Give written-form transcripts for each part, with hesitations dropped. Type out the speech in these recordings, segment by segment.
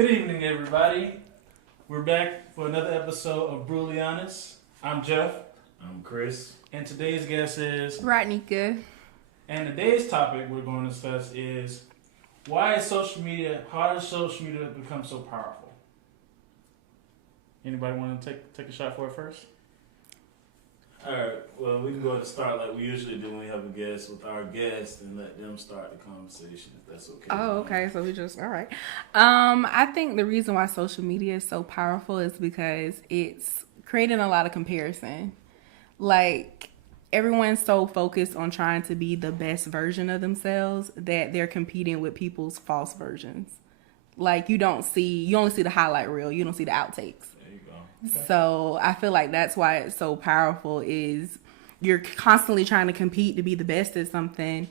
Good evening, everybody. We're back for another episode of Brutally Honest. I'm Jeff. I'm Chris. And today's guest is Rodnika. And today's topic we're going to discuss is how does social media become so powerful? Anybody want to take a shot for it first? Alright, well, we can go ahead and start like we usually do when we have a guest with our guest and let them start the conversation if that's okay. Oh, okay. So we just, all right. I think the reason why social media is so powerful is because it's creating a lot of comparison. Like, everyone's so focused on trying to be the best version of themselves that they're competing with people's false versions. Like, you only see the highlight reel. You don't see the outtakes. Okay. So I feel like that's why it's so powerful is you're constantly trying to compete to be the best at something,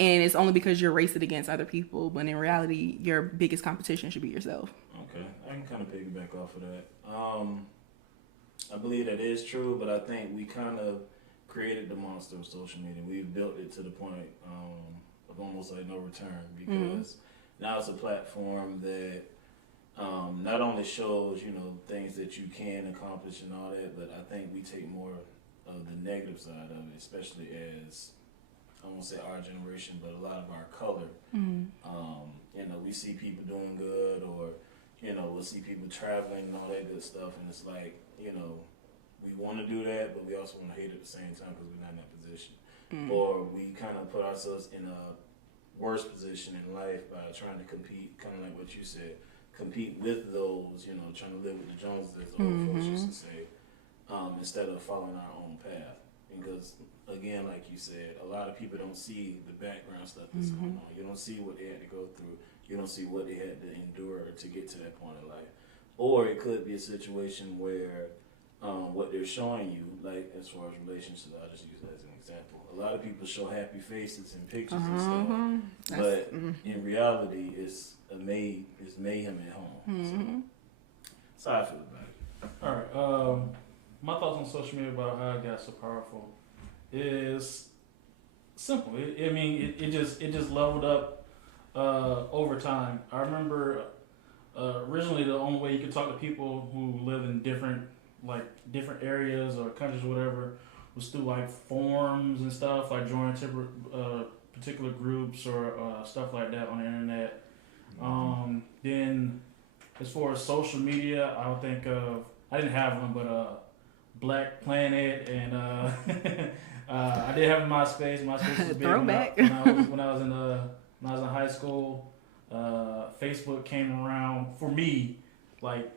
and it's only because you're racing against other people, when in reality, your biggest competition should be yourself. Okay, I can kind of piggyback off of that. I believe that is true, but I think we kind of created the monster of social media. We've built it to the point of almost like no return because now it's a platform that not only shows, things that you can accomplish and all that, but I think we take more of the negative side of it, especially as, I won't say our generation, but a lot of our color. We see people doing good or, we'll see people traveling and all that good stuff, and it's like, we want to do that, but we also want to hate it at the same time because we're not in that position. Or we kind of put ourselves in a worse position in life by trying to compete, kind of like what you said, compete with those, trying to live with the Joneses, as the old folks used to say, instead of following our own path. Because, again, like you said, a lot of people don't see the background stuff that's going on. You don't see what they had to go through. You don't see what they had to endure to get to that point in life. Or it could be a situation where what they're showing you, like as far as relationships, I'll just use that as an example. A lot of people show happy faces and pictures and stuff, but in reality, it's mayhem at home. So how I feel about it. All right. My thoughts on social media about how it got so powerful is simple. It just leveled up over time. I remember originally the only way you could talk to people who live in different areas or countries or whatever was through like forums and stuff, like joining particular groups or stuff like that on the internet. Then as far as social media, I didn't have one, but Black Planet and I did have MySpace. MySpace was big Throwback. when I was in high school. Facebook came around for me like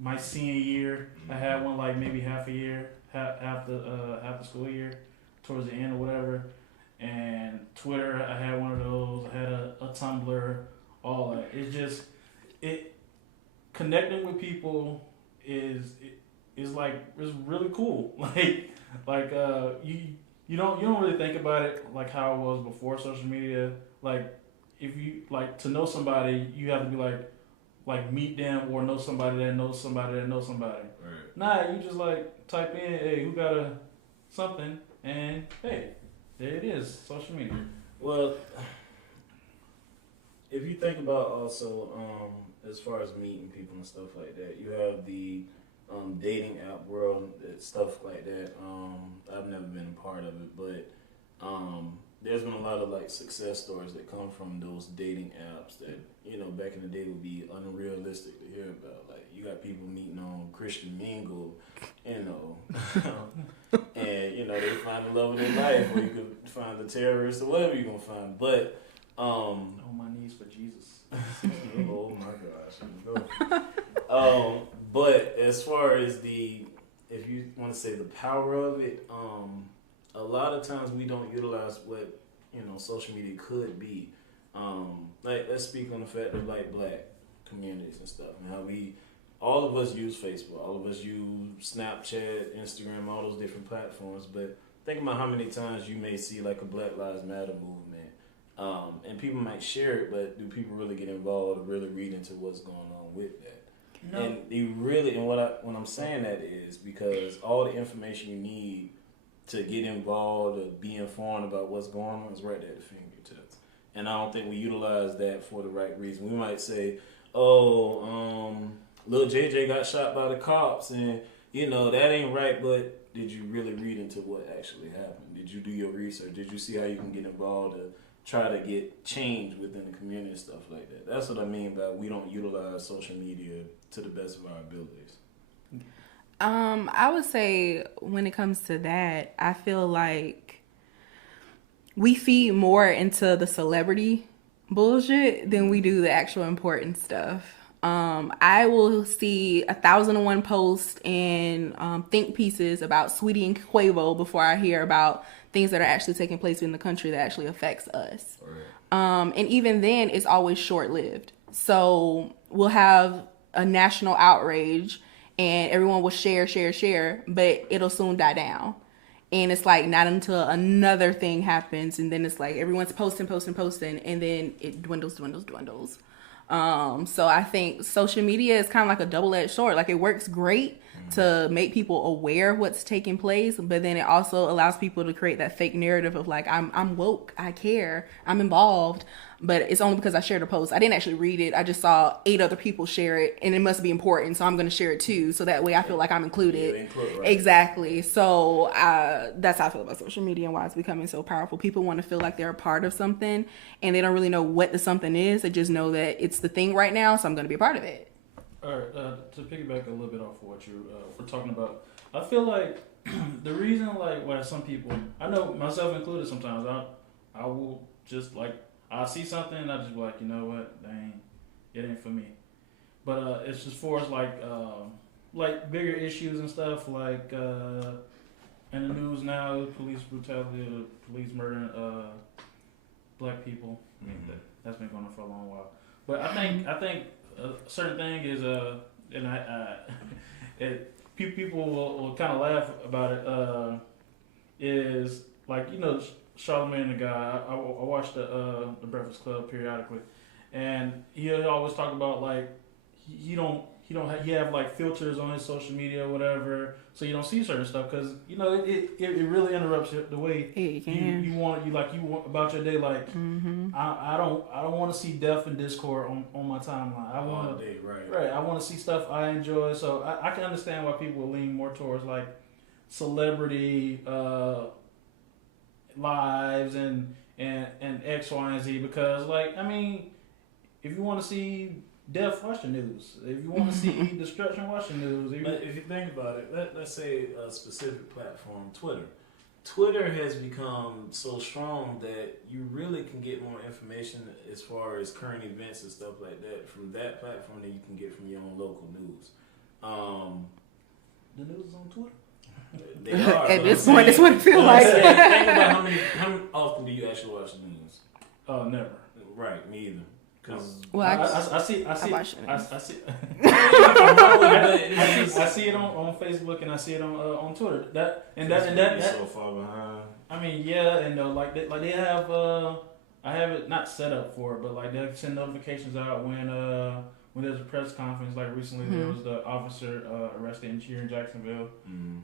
my senior year. I had one like maybe half the school year, towards the end or whatever. And Twitter, I had one of those. I had a Tumblr, all that. Connecting with people is really cool. You don't really think about it like how it was before social media. Like if you like to know somebody, you have to be like meet them or know somebody that knows somebody that knows somebody. Right. Nah, you just like type in, hey, who got something, and hey, there it is, social media. Well, if you think about also, as far as meeting people and stuff like that, you have the dating app world, stuff like that. I've never been a part of it, but there's been a lot of like success stories that come from those dating apps that back in the day would be unrealistic to hear about. Like you got people meeting on Christian Mingle, and they find the love of their life, or you could find the terrorist or whatever you're gonna find. But on my knees for Jesus. oh my gosh. But as far as if you want to say the power of it, a lot of times we don't utilize what social media could be. Like let's speak on the fact of like black communities and stuff, and how all of us use Facebook, all of us use Snapchat, Instagram, all those different platforms. But think about how many times you may see like a Black Lives Matter movement, and people might share it, but do people really get involved or really read into what's going on with that? No. And when I'm saying that is because all the information you need to get involved or be informed about what's going on is right there at the fingertips. and I don't think we utilize that for the right reason. We might say, "Oh, little JJ got shot by the cops," and that ain't right. But did you really read into what actually happened? Did you do your research? Did you see how you can get involved to try to get change within the community and stuff like that? That's what I mean by we don't utilize social media to the best of our abilities. I would say when it comes to that, I feel like we feed more into the celebrity bullshit than we do the actual important stuff. I will see 1,001 posts and think pieces about Sweetie and Quavo before I hear about things that are actually taking place in the country that actually affects us. Right. And even then, it's always short-lived. So we'll have a national outrage and everyone will share, but it'll soon die down. And it's like not until another thing happens, and then it's like everyone's posting, and then it dwindles. So I think social media is kind of like a double-edged sword. Like, it works great to make people aware of what's taking place, but then it also allows people to create that fake narrative of like, I'm woke, I care, I'm involved, but it's only because I shared a post. I didn't actually read it. I just saw 8 other people share it, and it must be important, so I'm going to share it too, so that way I feel like I'm included. Right. Exactly. So that's how I feel about social media and why it's becoming so powerful. People want to feel like they're a part of something, and they don't really know what the something is. They just know that it's the thing right now, so I'm going to be a part of it. All right, to piggyback a little bit off of what you were talking about, I feel like the reason, like, why some people, I know myself included, sometimes I will just, like, I see something and I just be like, you know what, it ain't for me. But it's just for us, like bigger issues and stuff, like in the news now, police brutality, police murdering black people. I mean, that's been going on for a long while. But I think a certain thing is, and people will kind of laugh about it, is like, Charlamagne the Guy. I watch the Breakfast Club periodically, and he always talk about like he have like filters on his social media or whatever, so you don't see certain stuff because it really interrupts the way you want about your day. Like I don't want to see death and discord on my timeline. I want to right. I want to see stuff I enjoy. So I can understand why people lean more towards like celebrity lives and X, Y, and Z, because like, I mean, if you want to see death, watch the news. If you want to see destruction, watch the news. But if you think about it, let's say a specific platform, Twitter. Twitter has become so strong that you really can get more information as far as current events and stuff like that from that platform than you can get from your own local news. The news is on Twitter? They are. At this point, that's what it feels like. Think about how often do you actually watch the news? Never. Right, me either. Cause I see it on Facebook and I see it on Twitter. That's so far behind. I mean, yeah, and they have I have it not set up for it, but like they send notifications out when there's a press conference. Like recently, there was the officer arrested here in Jacksonville,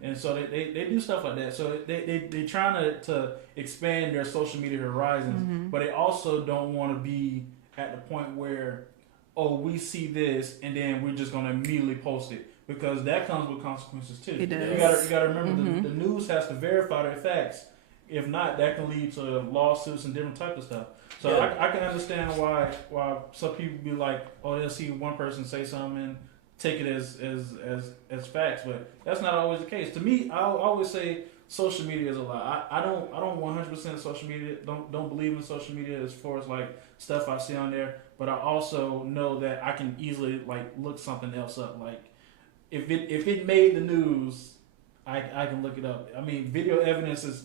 and so they do stuff like that. So they trying to expand their social media horizons, but they also don't want to be at the point where, we see this and then we're just gonna immediately post it, because that comes with consequences too. It does. You gotta remember the news has to verify their facts. If not, that can lead to lawsuits and different types of stuff. So yeah. I can understand why some people be like, they'll see one person say something and take it as facts, but that's not always the case. To me, I always say social media is a lie. I don't 100% social media. Don't believe in social media as far as like stuff I see on there. But I also know that I can easily like look something else up. Like if it made the news, I can look it up. I mean, video evidence is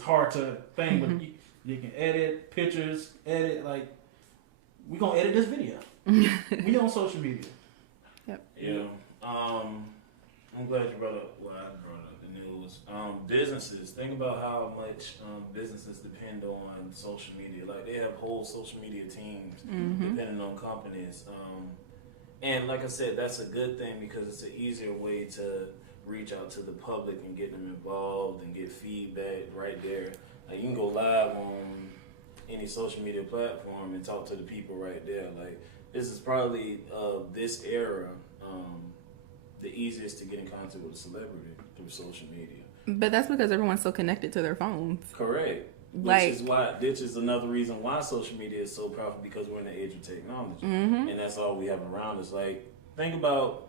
hard to think, but you can edit pictures, like we gonna edit this video. We on social media. Yep. Yeah. I'm glad you brought up what I brought up, the news. Businesses, think about how much businesses depend on social media. Like they have whole social media teams depending on companies. And like I said, that's a good thing because it's an easier way to reach out to the public and get them involved and get feedback right there. Like you can go live on any social media platform and talk to the people right there. Like, this is probably this era the easiest to get in contact with a celebrity through social media. But that's because everyone's so connected to their phones. Correct. Which is another reason why social media is so powerful, because we're in the age of technology, and that's all we have around us. Like, think about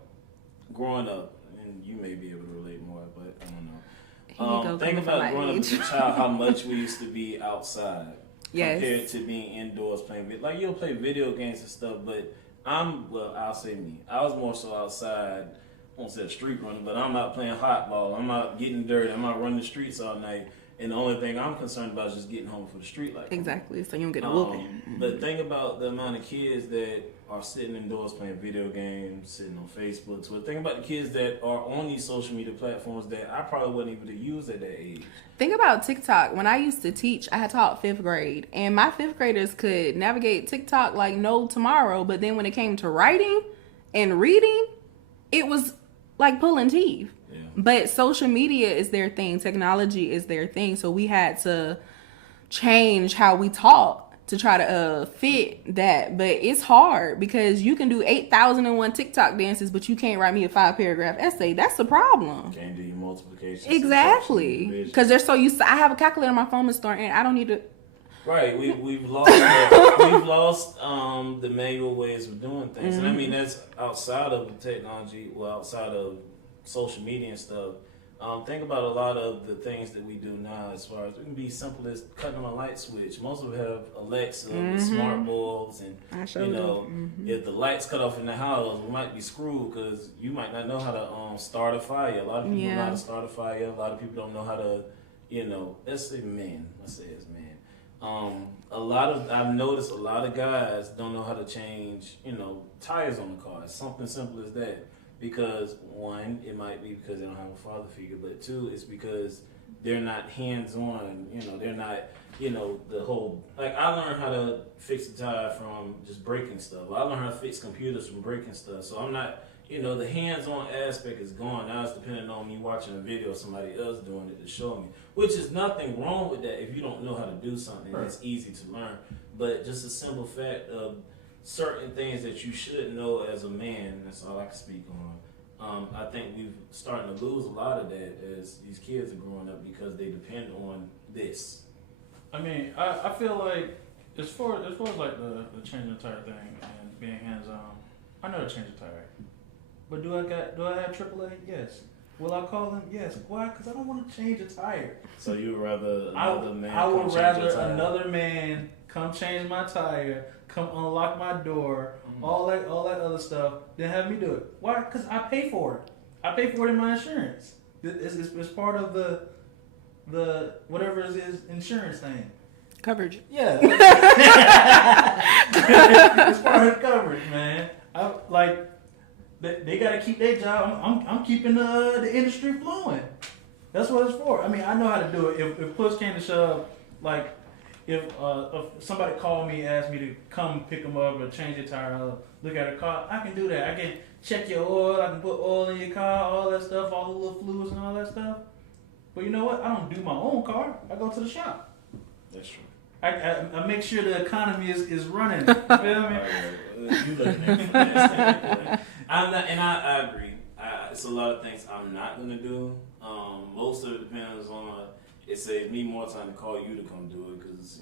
growing up, and you may be able to relate more, but I don't know. Think about growing up as a child, how much we used to be outside compared to being indoors playing video. Like, you'll play video games and stuff, but I'll say me. I was more so outside. I won't say street running, but I'm out playing hot ball. I'm out getting dirty. I'm out running the streets all night. And the only thing I'm concerned about is just getting home for the street light. Exactly, so you don't get a whooping. But think about the amount of kids that are sitting indoors playing video games, sitting on Facebook. So think about the kids that are on these social media platforms that I probably wasn't able to use at that age. Think about TikTok. When I used to teach, I had taught 5th grade, and my 5th graders could navigate TikTok like no tomorrow. But then when it came to writing and reading, it was like pulling teeth. Yeah. But social media is their thing. Technology is their thing. So we had to change how we talk to try to fit that. But it's hard because you can do 8,001 TikTok dances, but you can't write me a 5-paragraph essay. That's the problem. Can't do your multiplication. Exactly. Because they're so used to, I have a calculator on my phone, Mr. Thornton. I don't need to. Right, we've lost the manual ways of doing things, and I mean that's outside of the technology, outside of social media and stuff. Think about a lot of the things that we do now. As far as it can be simple as cutting on a light switch. Most of them have Alexa, with smart bulbs, and if the lights cut off in the house, we might be screwed because you might not know how to start a fire. A lot of people know how to start a fire. A lot of people don't know how to, let's say men. Let's say it's men. I've noticed a lot of guys don't know how to change, tires on the car. It's something simple as that. Because one, it might be because they don't have a father figure, but two, it's because they're not hands-on. They're not, the whole. Like, I learned how to fix a tire from just breaking stuff. I learned how to fix computers from breaking stuff. So I'm not, the hands-on aspect is gone. Now it's depending on me watching a video of somebody else doing it to show me. Which is nothing wrong with that if you don't know how to do something. Right. It's easy to learn. But just a simple fact of certain things that you should know as a man, that's all I can speak on. I think we've starting to lose a lot of that as these kids are growing up because they depend on this. I mean, I feel like as far as like the changing the tire thing and being hands on, I know to change the tire. But do I have AAA? Yes. Will I call them? Yes. Why? Because I don't want to change a tire. So you would rather another man? I would rather another man come change my tire, come unlock my door, all that other stuff, than have me do it. Why? Because I pay for it. I pay for it in my insurance. It's part of the whatever it is insurance thing. Coverage. Yeah. It's part of the coverage, man. They got to keep their job. I'm keeping the industry flowing. That's what it's for. I mean, I know how to do it. If push came to shove, like if somebody called me and asked me to come pick them up or change their tire, look at a car, I can do that. I can check your oil. I can put oil in your car, all that stuff, all the little fluids and all that stuff. But you know what? I don't do my own car. I go to the shop. That's true. I make sure the economy is running. You feel me? You looking at I'm not, and I agree. It's a lot of things I'm not gonna do. Most of it depends on. It saves me more time to call you to come do it because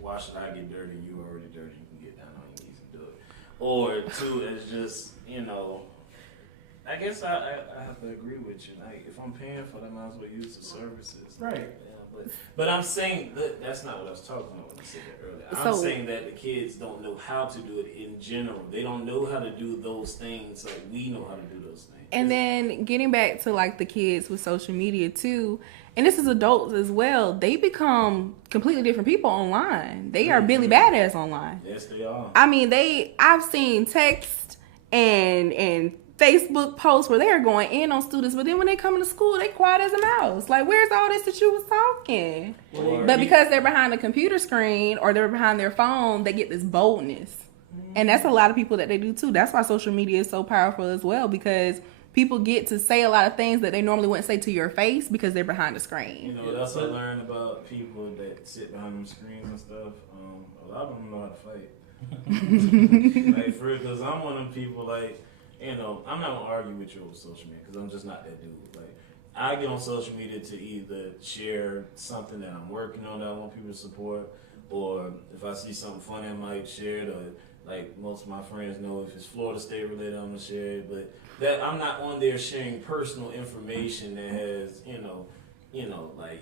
why should I get dirty? You already dirty. You can get down on your knees and do it. Or two, it's just I guess I have to agree with you. Like, if I'm paying for it, I might as well use the services. Right. But I'm saying that's not what I was talking about when I said that earlier. I'm saying that the kids don't know how to do it in general. They don't know how to do those things like we know how to do those things. And then getting back to like the kids with social media too, and this is adults as well, they become completely different people online. They are Billy Badass online. Yes, they are. I mean, I've seen text and Facebook posts where they are going in on students, but then when they come to school, they quiet as a mouse. Like, where's all this that you was talking? But because they're behind a computer screen or they're behind their phone, they get this boldness. And that's a lot of people that they do too. That's why social media is so powerful as well, because people get to say a lot of things that they normally wouldn't say to your face because they're behind the You screen. know, that's what I learned about people that sit behind them screens and stuff. A lot of them know how to fight. Like, for real, because I'm one of them people, like, you know, I'm not going to argue with you over social media because I'm just not that dude. Like, I get on social media to either share something that I'm working on that I want people to support, or if I see something funny, I might share it, or like most of my friends know, if it's Florida State related, I'm going to share it. But that I'm not on there sharing personal information that has, like,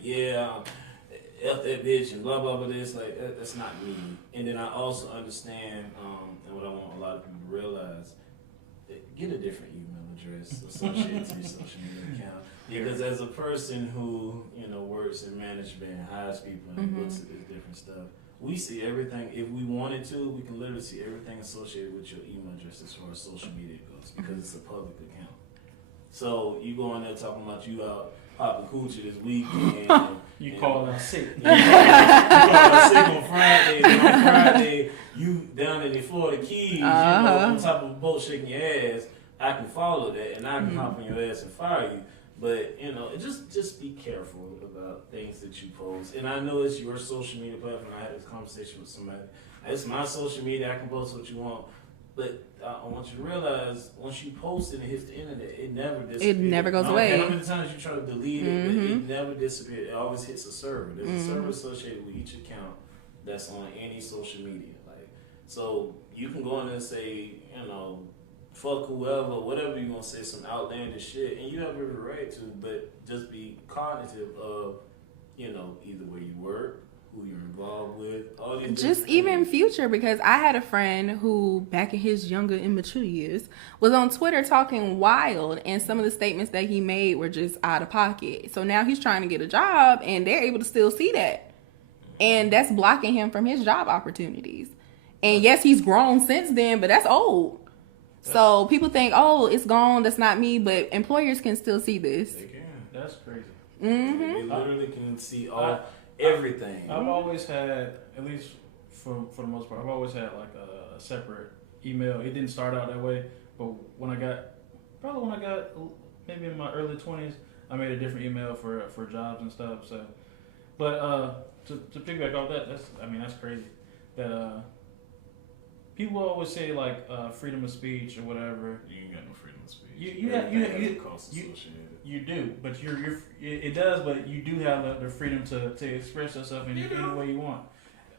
F that bitch and blah blah blah. This like that's not me. And then I also understand, and what I want a lot of people to realize, get a different email address associated to your social media account. Because as a person who works in management, hires people, and looks at this different stuff, we see everything. If we wanted to, we can literally see everything associated with your email address as far as social media goes, because it's a public account. So you go on there talking about you out popping coochie this weekend. You call out sick. You call out sick on Friday. Then on Friday, you down in the Florida Keys, on top of a boat shaking your ass. I can follow that, and I can hop on your ass and fire you. But just be careful about things that you post. And I know it's your social media platform. I had this conversation with somebody. It's my social media. I can post what you want. But I want you to realize, once you post it and it hits the internet, it never disappears. It never goes away. How many times you try to delete it, but it never disappears. It always hits a server. There's a server associated with each account that's on any social media. Like, so you can go in there and say, fuck whoever, whatever you're going to say, some outlandish shit, and you have every right to, but just be cognitive of, either where you work, who you're involved with, all these just even future, because I had a friend who back in his younger immature years was on Twitter talking wild, and some of the statements that he made were just out of pocket. So now he's trying to get a job and they're able to still see that, and that's blocking him from his job opportunities. And yes, he's grown since then, but that's old. So people think, oh, it's gone, that's not me, but employers can still see this. They can. That's crazy. They literally can see everything. I've always had, at least for the most part, I've always had like a separate email. It didn't start out that way, but when I got maybe in my early 20s, I made a different email for jobs and stuff. So, but to piggyback off that, that's crazy. That people always say like freedom of speech or whatever. You ain't got no freedom of speech. You do, but it does, but you do have the freedom to express yourself in any way you want.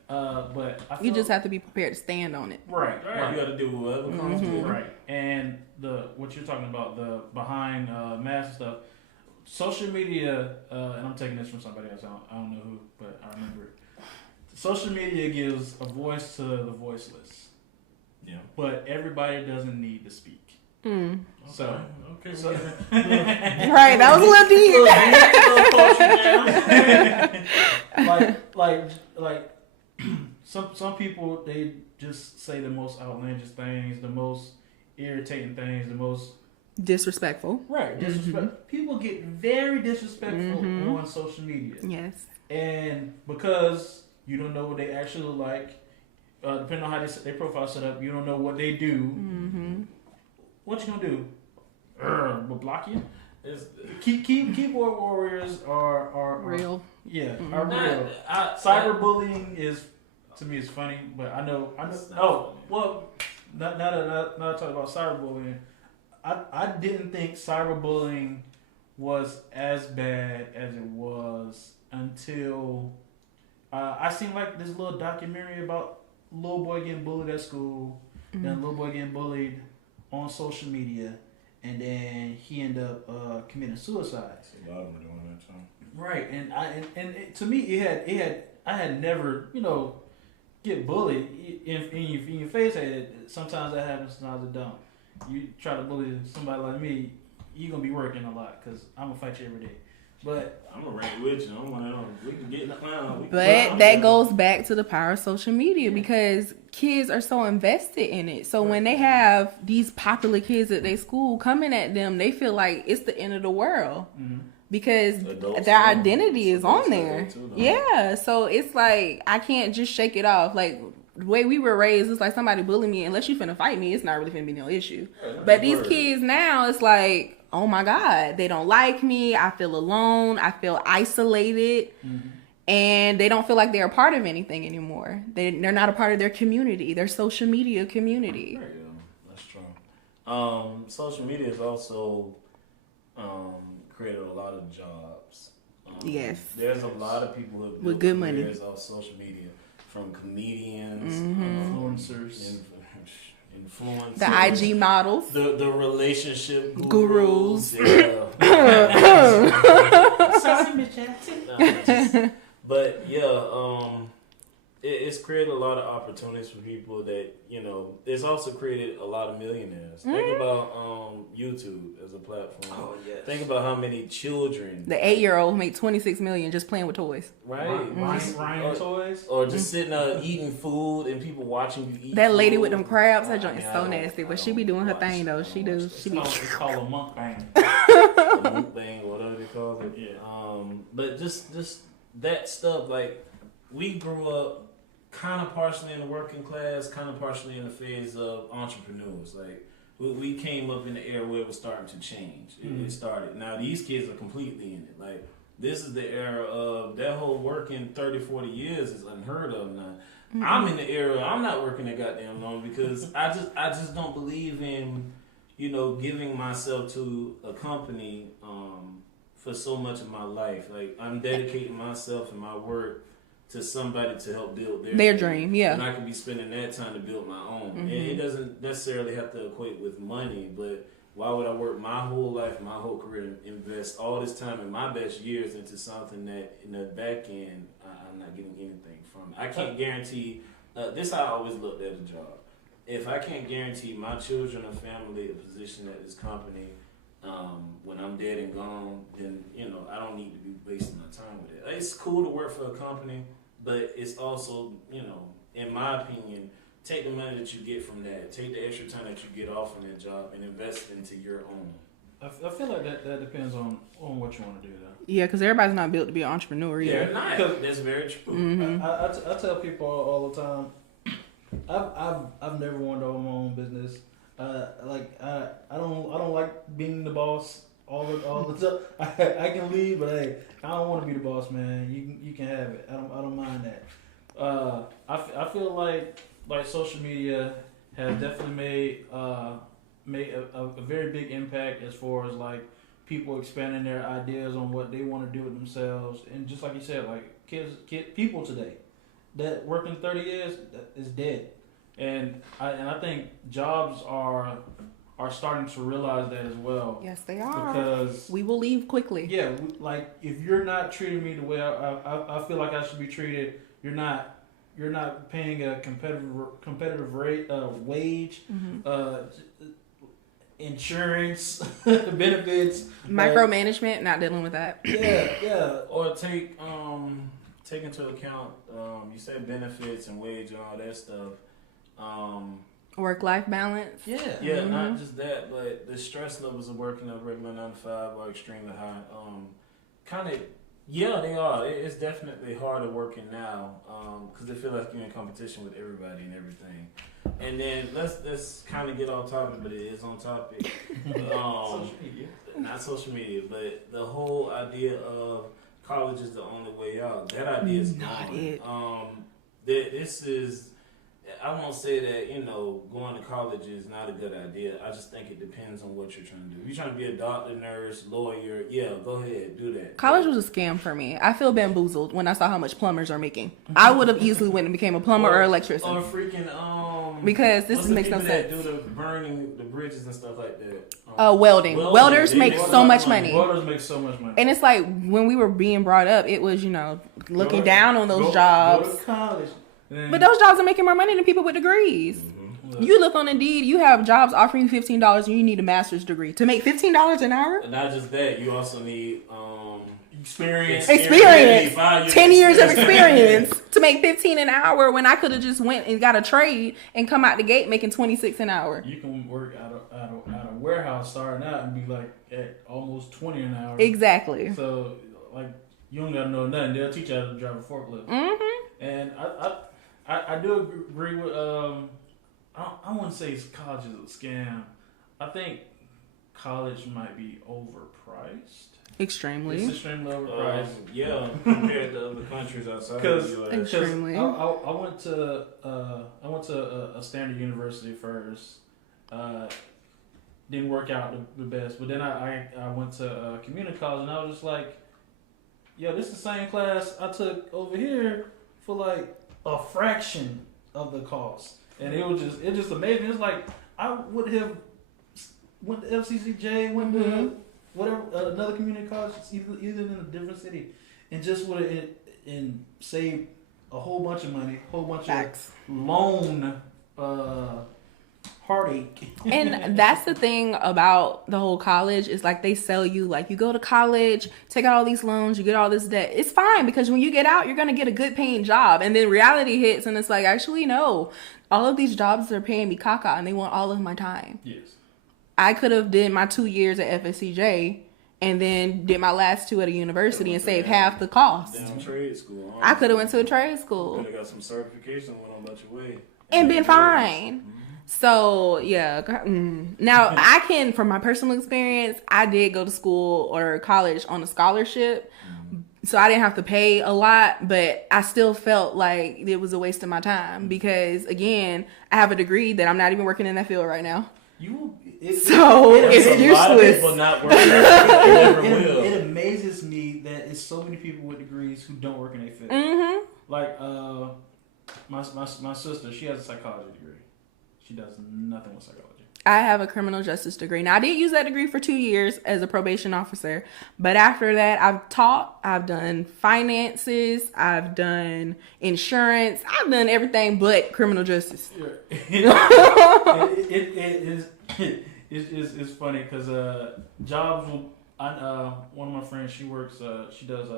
But you just have to be prepared to stand on it. Right. You got to do whatever comes to it. Right. And what you're talking about, the behind mask stuff, social media, and I'm taking this from somebody else. I don't know who, but I remember it. Social media gives a voice to the voiceless. Yeah. But everybody doesn't need to speak. So, okay. So, right, that was a little deep. like some people, they just say the most outlandish things, the most irritating things, the most disrespectful. Right, disrespect. People get very disrespectful on social media. Yes. And because you don't know what they actually look like, depending on how their profile set up, you don't know what they do. What you gonna do? We'll block you. Keyboard warriors are real. Yeah, are real. Cyberbullying is, to me, is funny, but I know. Oh, well, now that I talk about cyberbullying, I didn't think cyberbullying was as bad as it was until I seen like this little documentary about little boy getting bullied at school, then little boy getting bullied on social media, and then he ended up committing suicide. A lot of them are doing that too. Right, and to me, I had never, get bullied in your face. Sometimes that happens, sometimes it don't. You try to bully somebody like me, you're gonna be working a lot because I'm gonna fight you every day. But I'm gonna rant with you. We can get in the clown. But that goes back to the power of social media, because kids are so invested in it. So when they have these popular kids at their school coming at them, they feel like it's the end of the world. Because their identity is on there. Yeah, so it's like I can't just shake it off. Like the way we were raised, it's like somebody bully me. Unless you finna fight me, it's not really finna be no issue. But these kids now, it's like, oh my God, they don't like me. I feel alone. I feel isolated. Mm-hmm. And they don't feel like they're a part of anything anymore. They're not a part of their community, their social media community. There you go. That's true. Social media has also created a lot of jobs. Yes. There's a lot of people who have with good money off social media, from comedians, influencers, the IG models, the relationship gurus. But yeah, it's created a lot of opportunities for people that, it's also created a lot of millionaires. Mm-hmm. Think about YouTube as a platform. Oh, yes. Think about how many children. The 8-year-old made $26 million just playing with toys. Right. Ryan toys. Or just sitting out eating food and people watching you eat. That lady with them crabs, that joint is so nasty. But she be doing her thing though. She be. It's called a mukbang. A mukbang, whatever they call it. Yeah. But just that stuff, like, we grew up kind of partially in the working class, kind of partially in the phase of entrepreneurs. Like, we came up in the era where it was starting to change. It started. Now, these kids are completely in it. Like, this is the era of that whole working 30, 40 years is unheard of now. Mm-hmm. I'm in the era, I'm not working that goddamn long because I just don't believe in, giving myself to a company for so much of my life. Like, I'm dedicating myself and my work to somebody to help build their dream. Yeah. And I can be spending that time to build my own. Mm-hmm. And it doesn't necessarily have to equate with money, but why would I work my whole life, my whole career, and invest all this time in my best years into something that in the back end, I'm not getting anything from? I can't guarantee, this I always looked at a job. If I can't guarantee my children or family a position at this company, when I'm dead and gone, then, I don't need to be wasting my time with it. It's cool to work for a company, but it's also, in my opinion, take the money that you get from that, take the extra time that you get off from that job and invest into your own. I feel like that depends on what you want to do, though. Yeah, because everybody's not built to be an entrepreneur either. They're not. That's very true. Mm-hmm. I tell people all the time, I've never wanted to own my own business. I don't like being the boss all the time. I can leave, but hey, I don't want to be the boss, man. You can have it. I don't mind that. I feel like social media has definitely made a very big impact as far as like people expanding their ideas on what they want to do with themselves, and just like you said, like people today that working 30 years is dead. And I think jobs are starting to realize that as well. Yes, they are. Because we will leave quickly. Yeah, like if you're not treating me the way I feel like I should be treated, you're not paying a competitive rate, wage, insurance, benefits, micromanagement. Not dealing with that. Yeah. Or take into account you said benefits and wage and all that stuff. Work-life balance. Yeah, Mm-hmm. Not just that, but the stress levels of working a regular 9 to 5 are extremely high. They are. It's definitely harder working now because they feel like you're in competition with everybody and everything. And then let's kind of get off topic, but it is on topic. Social media. Not social media, but the whole idea of college is the only way out. That idea is not gone. it. This is. I won't say that, going to college is not a good idea. I just think it depends on what you're trying to do. If you're trying to be a doctor, nurse, lawyer, go ahead, do that. College was a scam for me. I feel bamboozled when I saw how much plumbers are making. I would have easily went and became a plumber or electrician. Or freaking, because this makes no sense. That do the burning the bridges and stuff like that. Welding. Welders make so much money. Welders make so much money. And it's like when we were being brought up, it was, looking down on those jobs. Go to college. But those jobs are making more money than people with degrees. Mm-hmm. You look on Indeed, you have jobs offering you $15 and you need a master's degree. To make $15 an hour? And not just that, you also need experience. 10 years of experience to make $15 an hour when I could have just went and got a trade and come out the gate making $26 an hour. You can work out of warehouse starting out and be like at almost $20 an hour. Exactly. So like you don't gotta know nothing. They'll teach you how to drive a forklift. Mm-hmm. And I do agree with. I wouldn't say college is a scam. I think college might be overpriced. Extremely. It's extremely overpriced. Yeah, compared to other countries outside of the US. Extremely. I went to a standard university first. Didn't work out the best, but then I went to community college, and I was just like, yo, this is the same class I took over here for like a fraction of the cost, and it just amazing. It's like I would have went to FCCJ, went to whatever another community college, either in a different city, and just would have and saved a whole bunch of money, whole bunch Facts. of loan heartache. And that's the thing about the whole college is like they sell you like you go to college, take out all these loans, you get all this debt. It's fine because when you get out, you're gonna get a good paying job, and then reality hits, and it's like actually no, all of these jobs are paying me caca, and they want all of my time. Yes. I could have did my 2 years at FSCJ and then did my last 2 at a university and saved half the cost. Down trade school. Honestly. I could have went to a trade school Could have got some certification, went on about your way, and been fine. So yeah, now I can, from my personal experience, I did go to school or college on a scholarship, so I didn't have to pay a lot, but I still felt like it was a waste of my time because again, I have a degree that I'm not even working in that field right now. It's There's a lot of useless. people not working. They never will. It amazes me that it's so many people with degrees who don't work in a field. Mm-hmm. Like my sister, she has a psychology degree. She does nothing with psychology. I have a criminal justice degree. Now, I did use that degree for 2 years as a probation officer. But after that, I've taught, I've done finances, I've done insurance, I've done everything but criminal justice. It's funny because jobs will. One of my friends, she works. She does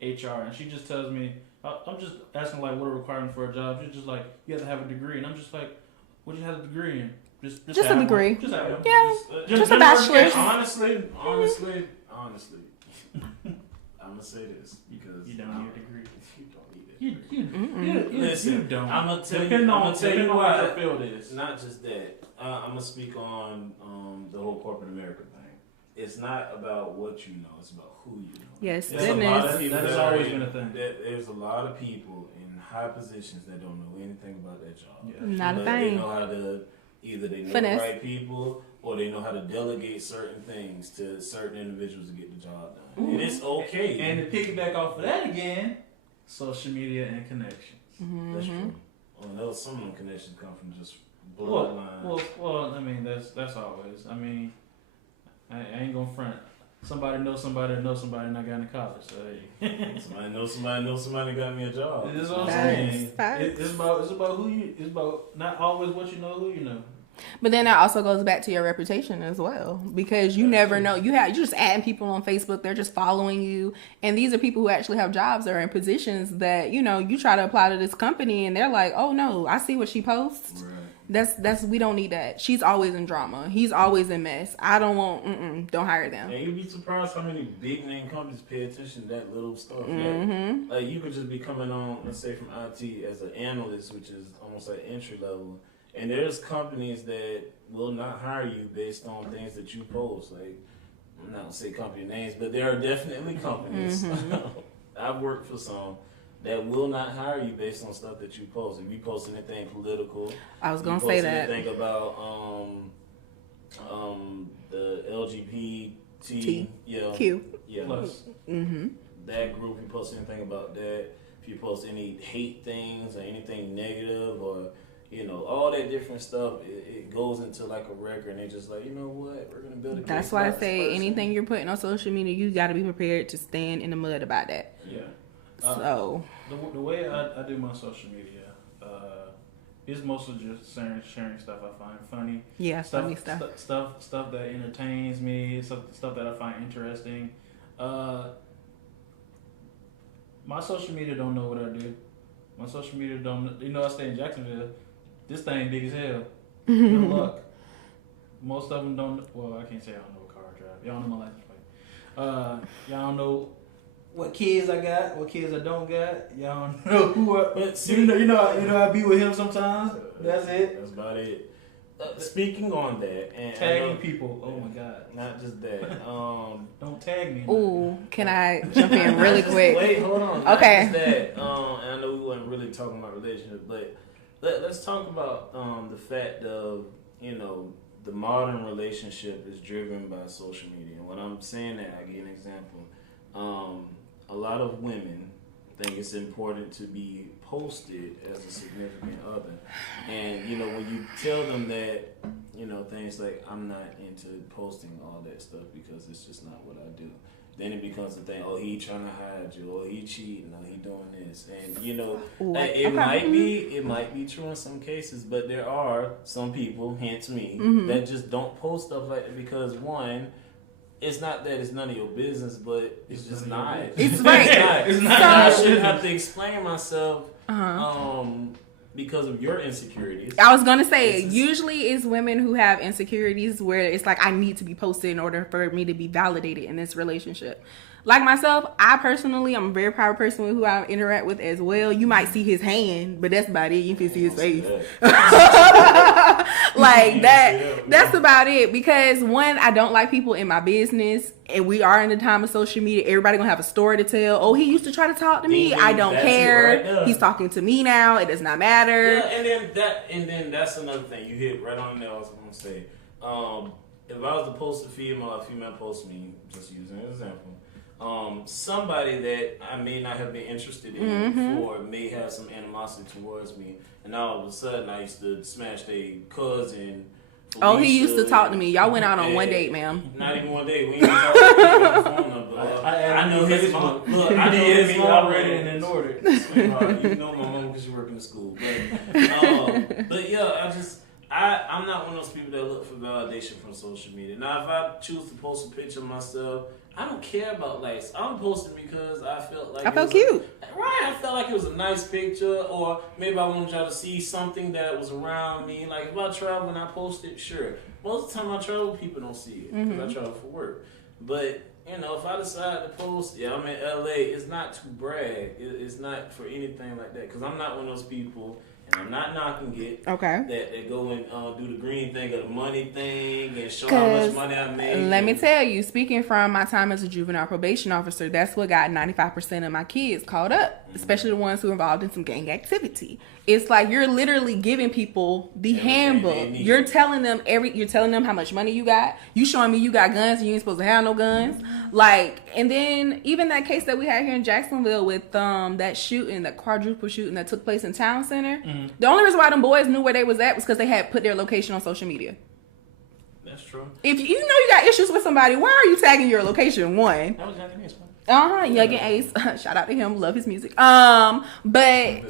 HR, and she just tells me, I'm just asking like what are requirements for a job. She's just like you have to have a degree, and I'm just like, what do you have a degree in? Just a have degree. One. Just have one. Yeah, just a work bachelor's. at- Honestly, I'm gonna say this because You don't need a degree. You don't need it. You Listen, don't. I'm gonna tell you. Depending I'm on gonna tell you depending on why. what your field is. Not just that. I'm gonna speak on the whole corporate America thing. It's not about what you know; it's about who you know. Yes, There's a lot of goodness. people That's that always are been a thing. There's a lot of people in high positions that don't know anything about that job. Yeah. Not a But they thing. know how to either they know Finesse. the right people or they know how to delegate certain things to certain individuals to get the job done. And it's okay. And to piggyback off of that again, social media and connections. That's true. Well, some of them connections come from just bloodline. Well, I mean that's always. I mean, I ain't gonna front. Somebody knows somebody that knows somebody, and I got into college. So hey. somebody knows somebody got me a job. This is what I'm Facts, saying. facts. It's about who you. It's about not always what you know, who you know. But then that also goes back to your reputation as well, because you never know. You're just adding people on Facebook. They're just following you, and these are people who actually have jobs or in positions that you try to apply to this company, and they're like, "Oh no, I see what she posts." Right. That's we don't need that. She's always in drama. He's always in mess. I don't want. Don't hire them. And you'd be surprised how many big name companies pay attention to that little stuff. Mm-hmm. Like you could just be coming on, let's say from IT as an analyst, which is almost like entry level. And there's companies that will not hire you based on things that you post. Like, I'm not gonna say company names, but there are definitely companies. I've worked for some that will not hire you based on stuff that you post. If you post anything political, I was you gonna post say that. anything about the LGBT, Q. Plus, that group. You post anything about that. If you post any hate things or anything negative or all that different stuff, it goes into like a record, and they just like, you know what, we're gonna build a case. That's why I about this say person. anything you're putting on social media, you got to be prepared to stand in the mud about that. yeah. So The way I do my social media is mostly just sharing stuff I find funny. yeah, funny stuff. Stuff that entertains me, stuff that I find interesting. My social media don't know what I do. My social media don't. I stay in Jacksonville. This thing big as hell. Good luck. Most of them don't. Well, I can't say I don't know what car I drive. Y'all know my license plate. Y'all don't know what kids I got, what kids I don't got. Y'all don't know who I, But see, you know I be with him sometimes. That's it. That's about it. Speaking on that, and Tagging people. Oh my God. not just that. Don't tag me. Ooh, can I jump in really quick? Wait, hold on. Okay. Not just that. And I know we wasn't really talking about relationships, but let's talk about the fact of, you know, the modern relationship is driven by social media. And when I'm saying that, I give you an example. A lot of women think it's important to be posted as a significant other. And, you know, when you tell them that, you know, things like, I'm not into posting all that stuff because it's just not what I do. Then it becomes the thing, oh, he trying to hide you, or he cheating, or he doing this. And, you know, it might be true in some cases, but there are some people, hence me, that just don't post stuff like that because, one, it's not that it's none of your business, but it's just not. It's right. It's not. I shouldn't have to explain myself because of your insecurities. I was gonna say, usually it's women who have insecurities where it's like, I need to be posted in order for me to be validated in this relationship. Like myself, I personally, I'm a very private person with who I interact with as well. You might see his hand, but that's about it. You can see his face. Like that's about it. Because one, I don't like people in my business, and we are in the time of social media. Everybody gonna have a story to tell. Oh, he used to try to talk to me. I don't care. Right. He's talking to me now. It does not matter. Yeah, and then that's another thing. You hit right on the nail. I was gonna say, if I was to post a female post me, just using an example. Somebody that I may not have been interested in before may have some animosity towards me, and all of a sudden I used to smash their cousin. Oh, he used to talk to me. Y'all went out on one date, ma'am. Not even one date. We ain't talking on the phone number. I know his mom. Look, I know his mom already and ignored it. You know my mom because she work in the school. But yeah, I'm not one of those people that look for validation from social media. Now, if I choose to post a picture of myself, I don't care about likes. I'm posting because I felt like I felt cute. I felt like it was a nice picture, or maybe I wanted y'all to see something that was around me. Like if I travel and I post it, sure. Most of the time I travel, people don't see it because I travel for work. But you know, if I decide to post, I'm in LA, it's not to brag. It's not for anything like that because I'm not one of those people. I'm not knocking it. Okay. That go and do the green thing or the money thing and show how much money I made. Let me tell you, speaking from my time as a juvenile probation officer, that's what got 95% of my kids caught up, especially the ones who are involved in some gang activity. It's like you're literally giving people the handbook. You're telling them how much money you got. You showing me you got guns and you ain't supposed to have no guns. Like, and then even that case that we had here in Jacksonville with that shooting, that quadruple shooting that took place in Town Center. The only reason why them boys knew where they was at was because they had put their location on social media. That's true. If you know you got issues with somebody, why are you tagging your location? One. That was Youngin Ace. Youngin Ace. Shout out to him. Love his music. But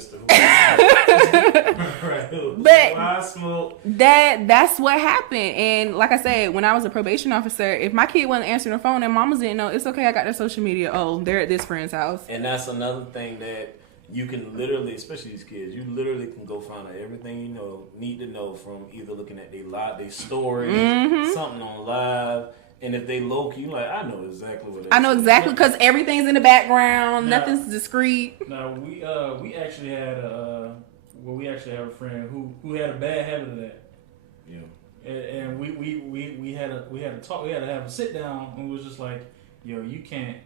that's what happened. And like I said, when I was a probation officer, if my kid wasn't answering the phone and mamas didn't know, it's okay. I got their social media. Oh, they're at this friend's house. And that's another thing that you can literally, especially these kids, you literally can go find out everything you need to know from either looking at their stories, something on live. And if they low key, like, I know exactly what it is. I know exactly because everything's in the background. Now, nothing's discreet. Now we actually had a friend who had a bad habit of that. Yeah. And we had a talk. We had to have a sit down. And we was just like, yo, you can't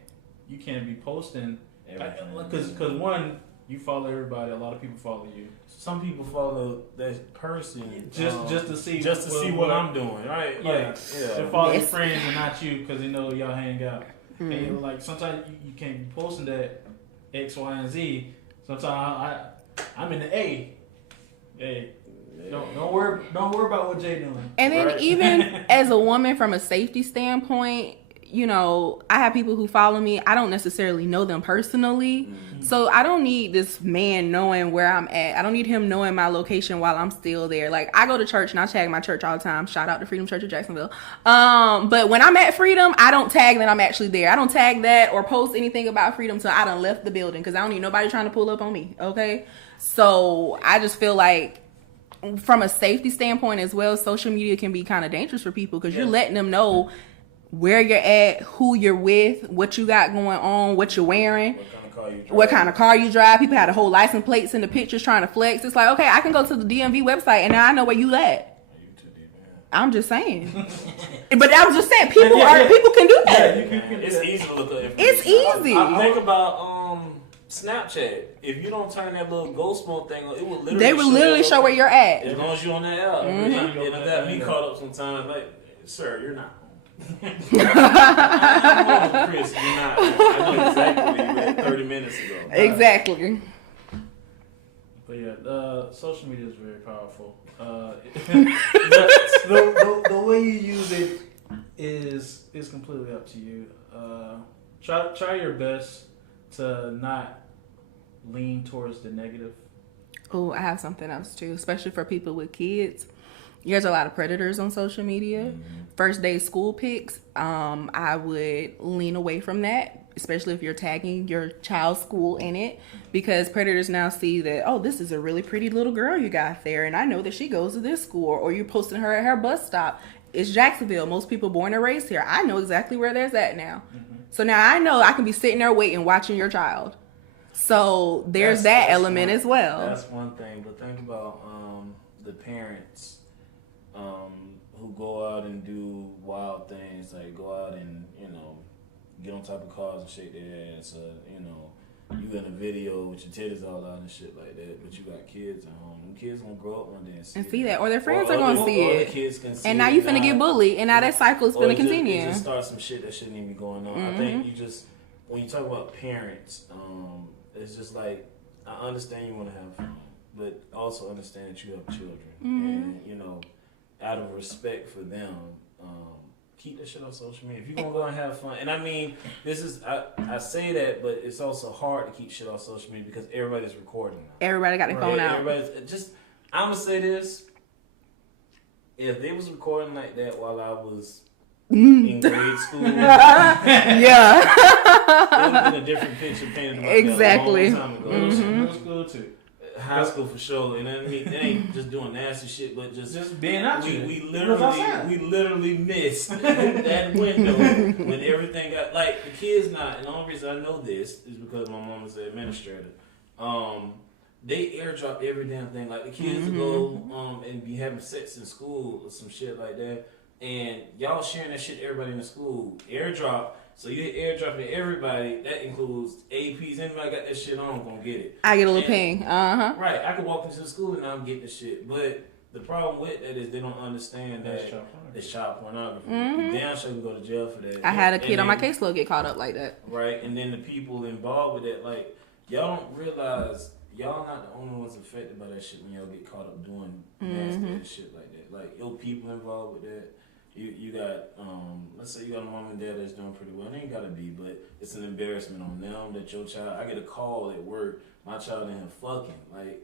be posting because one, you follow everybody. A lot of people follow you. Some people follow that person just to see what I'm doing, right? Yeah, they follow your friends and not you because they know y'all hang out. And like sometimes you can't be posting that X, Y, and Z. Sometimes I'm in the A. Hey, don't worry about what Jay doing. And then even as a woman, from a safety standpoint, you know, I have people who follow me. I don't necessarily know them personally. So I don't need this man knowing where I'm at. I don't need him knowing my location while I'm still there. Like, I go to church and I tag my church all the time. Shout out to Freedom Church of Jacksonville. But when I'm at Freedom, I don't tag that I'm actually there. I don't tag that or post anything about Freedom till I done left the building because I don't need nobody trying to pull up on me. Okay? So I just feel like from a safety standpoint as well, social media can be kind of dangerous for people because you're letting them know where you're at, who you're with, what you got going on, what you're wearing, What kind of car you drive? what kind of car you drive. People had a whole license plates in the pictures trying to flex. It's like, okay, I can go to the DMV website and now I know where you at. You too deep, man. I'm just saying. But I was just saying, people can do that. It's easy to look up. It's easy. Think about Snapchat. If you don't turn that little ghost mode thing on, it will literally They will literally show where you're at. as long as you're on that app. Mm-hmm. And it got me caught up sometimes. Like, sir, you're not home. I'm home, Chris. You're not home. I know exactly where you were 30 minutes ago. Exactly. But yeah, social media is very powerful. The way you use it is completely up to you. Try your best to not lean towards the negative. Oh, I have something else too, especially for people with kids. There's a lot of predators on social media. First day school pics, I would lean away from that, especially if you're tagging your child's school in it, because predators now see that, oh, this is a really pretty little girl you got there, and I know that she goes to this school, or you're posting her at her bus stop. It's Jacksonville. Most people born and raised here. I know exactly where there's at now. So now I know I can be sitting there waiting, watching your child. So there's that element as well. That's one thing, but think about the parents who go out and do wild things, like go out and get on top of cars and shake their ass. You in a video with your titties all out and shit like that, but you got kids at home. Them kids gonna grow up one day and see that, or their friends are other- gonna see or other it. kids can see And now it. you finna get bullied, and now that cycle is Or gonna it just- continue. It just start some shit that shouldn't even be going on. I think you just, when you talk about parents, it's just like, I understand you want to have fun, but also understand that you have children, and out of respect for them, keep that shit on social media. If you're gonna go and have fun, and I mean, this is I say that, but it's also hard to keep shit on social media because everybody's recording now. Everybody got their phone out. Everybody's just. I'm gonna say this: if they was recording like that while I was in grade school, Yeah. it would have been a different picture painted in my Exactly. a long time ago. Middle school too. High school for sure, and I mean, they ain't just doing nasty shit, but just being out we, there. we That's outside. literally missed that window when everything got like the kids not. And the only reason I know this is because my mom is an administrator. They airdrop every damn thing. Like the kids go and be having sex in school or some shit like that, and y'all sharing that shit to everybody in the school. Airdrop. So you airdrop to everybody. That includes APs. Anybody got that shit on, gonna get it. I get a little ping. Right, I could walk into the school and I'm getting the shit. But the problem with that is they don't understand that it's child pornography. You damn sure can go to jail for that. I had a kid on my then- caseload get caught up like that. Right, and then the people involved with that, like, y'all don't realize y'all not the only ones affected by that shit when y'all get caught up doing nasty ass shit like that. Like, your people involved with that. You got, let's say you got a mom and dad that's doing pretty well. It ain't gotta be, but it's an embarrassment on them that your child, I get a call at work, my child in here fucking. Like,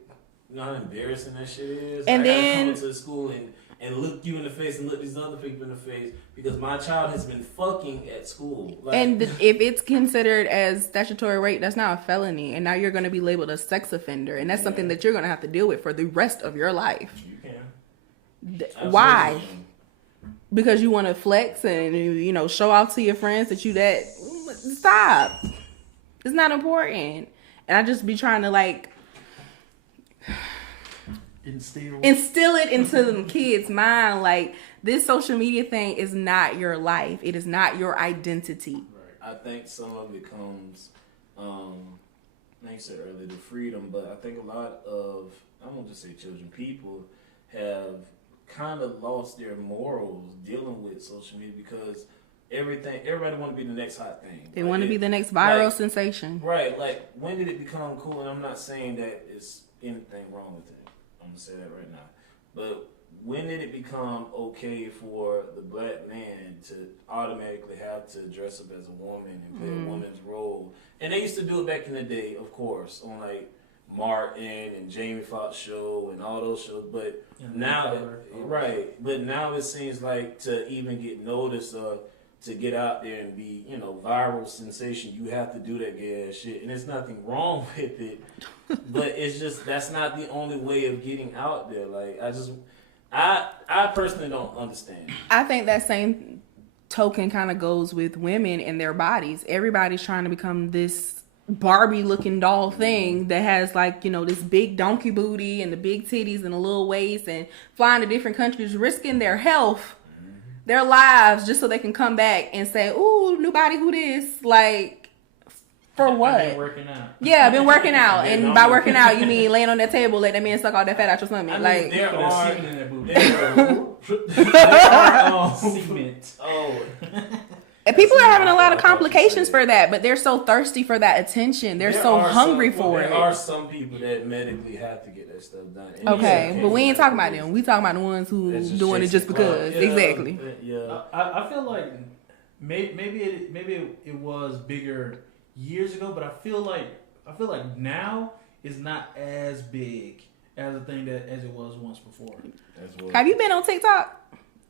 you know how embarrassing that shit is? And I gotta then- come into the school and look you in the face and look these other people in the face because my child has been fucking at school. Like, And if it's considered as statutory rape, that's not a felony. And now you're going to be labeled a sex offender. And that's something that you're going to have to deal with for the rest of your life. you can. Why? Absolutely. Because you want to flex and, show off to your friends that you that. Stop. It's not important. And I just be trying to, instill it into them kids' mind. Like, this social media thing is not your life. It is not your identity. I think some of it comes, like you said earlier, the freedom, but I think a lot of, I won't just say children, people have kind of lost their morals dealing with social media because everybody want to be the next hot thing. They want to be the next viral sensation. Right, like, when did it become cool? And I'm not saying that it's anything wrong with it. I'm going to say that right now. But when did it become okay for the black man to automatically have to dress up as a woman and play a woman's role? And they used to do it back in the day, of course, on like Martin and Jamie Foxx show and all those shows. But now, but now it seems like to even get noticed or to get out there and be, viral sensation, you have to do that gay ass shit. And there's nothing wrong with it. But it's just, that's not the only way of getting out there. Like, I personally don't understand. I think that same token kind of goes with women and their bodies. Everybody's trying to become this Barbie looking doll thing that has like, you know, this big donkey booty and the big titties and a little waist and flying to different countries, risking their health, their lives, just so they can come back and say, ooh, new body, who this? Like, for what? I've been working out. Yeah, I've been working out. And by working out, you mean laying on that table, let that man suck all that fat out your stomach. I mean, Like, there Put that are, semen in that booty. Cement. and people are having a lot of complications for that, but they're so thirsty for that attention. They're so hungry for it. There are some people that medically have to get that stuff done. And Okay, but we ain't talking about them. We talking about the ones who That's just doing it just chasing clout. because. Yeah, Exactly. Yeah. I feel like maybe it was bigger years ago, but I feel like now is not as big as a thing as it was once before. Have you been on TikTok?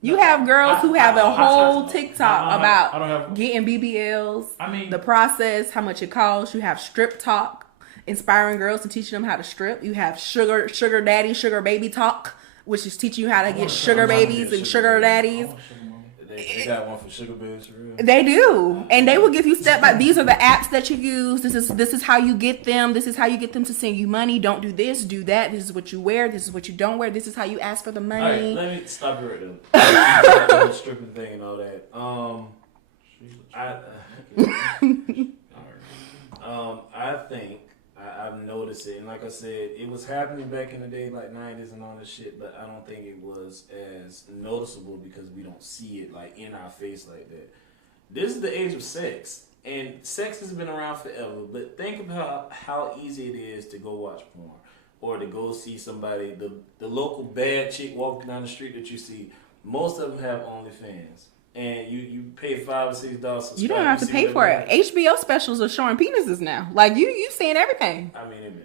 You have girls who have a whole TikTok about getting BBLs, I mean, the process, how much it costs. You have strip talk, inspiring girls and teaching them how to strip. You have sugar daddy, sugar baby talk, which is teaching you how to get sugar babies and sugar daddies. They got one for sugar babies for real. They do, and they will give you step by. These are the apps that you use. This is how you get them. This is how you get them to send you money. Don't do this, do that. This is what you wear. This is what you don't wear. This is how you ask for the money. All right, let me stop you right there. The whole stripping thing and all that. I think I've noticed it, and like I said, it was happening back in the day, like 90s and all this shit. But I don't think it was as noticeable because we don't see it like in our face like that. This is the age of sex, and sex has been around forever. But think about how easy it is to go watch porn or to go see somebody, the local bad chick walking down the street that you see. Most of them have OnlyFans. And you pay $5 or $6. You don't have to pay for it. HBO specials are showing penises now. Like you seeing everything. I mean, they've been doing